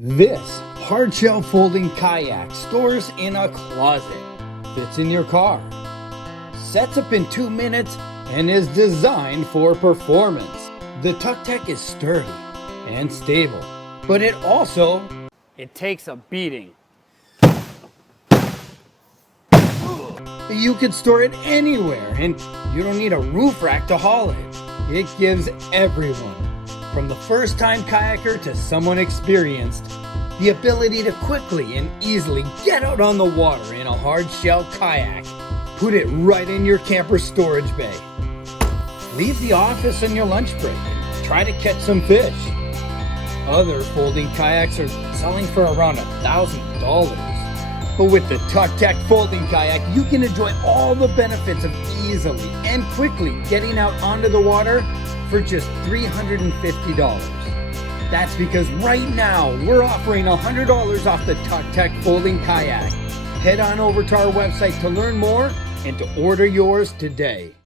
This hard-shell folding kayak stores in a closet, fits in your car, sets up in 2 minutes, and is designed for performance. The Tucktec is sturdy and stable, but it takes a beating. You can store it anywhere, and you don't need a roof rack to haul it. It gives everyone, from the first-time kayaker to someone experienced, the ability to quickly and easily get out on the water in a hard-shell kayak. Put it right in your camper storage bay. Leave the office on your lunch break and try to catch some fish. Other folding kayaks are selling for around $1,000. But with the Tucktec Folding Kayak, you can enjoy all the benefits of easily and quickly getting out onto the water for just $350. That's because right now we're offering $100 off the Tucktec Folding Kayak. Head on over to our website to learn more and to order yours today.